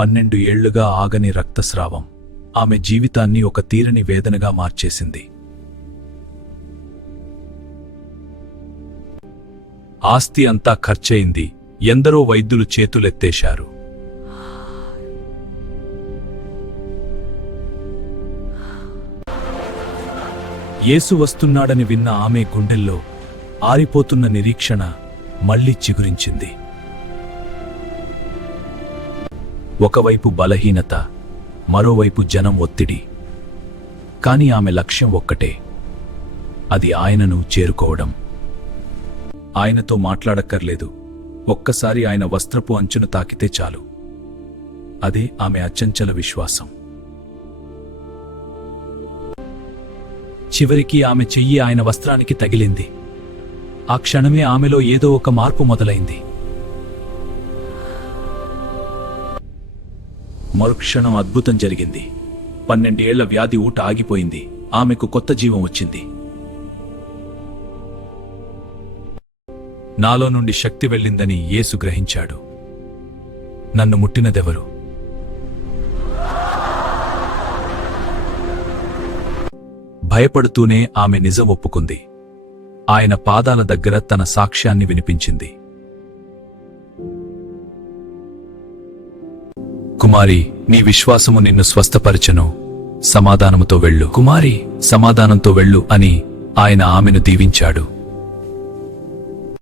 12 ఏళ్లుగా ఆగని రక్తస్రావం ఆమె జీవితాన్ని ఒక తీరని వేదనగా మార్చేసింది. ఆస్తి అంతా ఖర్చయింది. ఎందరో వైద్యులు చేతులెత్తేశారు. యేసు వస్తున్నాడని విన్న ఆమె గుండెల్లో ఆరిపోతున్న నిరీక్షణ మళ్లీ చిగురించింది. ఒకవైపు బలహీనత, మరోవైపు జనం ఒత్తిడి. కాని ఆమె లక్ష్యం ఒక్కటే, అది ఆయనను చేరుకోవడం. ఆయనతో మాట్లాడక్కర్లేదు, ఒక్కసారి ఆయన వస్త్రపు అంచును తాకితే చాలు. అదే ఆమె అచంచల విశ్వాసం. చివరికి ఆమె చెయ్యి ఆయన వస్త్రానికి తగిలింది. ఆ క్షణమే ఆమెలో ఏదో ఒక మార్పు మొదలైంది. మరుక్షణం అద్భుతం జరిగింది. 12 ఏళ్ల వ్యాధి ఊట ఆగిపోయింది. ఆమెకు కొత్త జీవం వచ్చింది. నాలో నుండి శక్తి వెళ్ళిందని యేసు గ్రహించాడు. నన్ను ముట్టినదెవరు? భయపడుతూనే ఆమె నిజం ఒప్పుకుంది. ఆయన పాదాల దగ్గర తన సాక్ష్యాన్ని వినిపించింది. కుమారి, నీ విశ్వాసము నిన్ను స్వస్థపరచెను. సమాధానముతో వెళ్ళు. కుమారి, సమాధానంతో వెళ్ళు అని ఆయన ఆమెను దీవించాడు.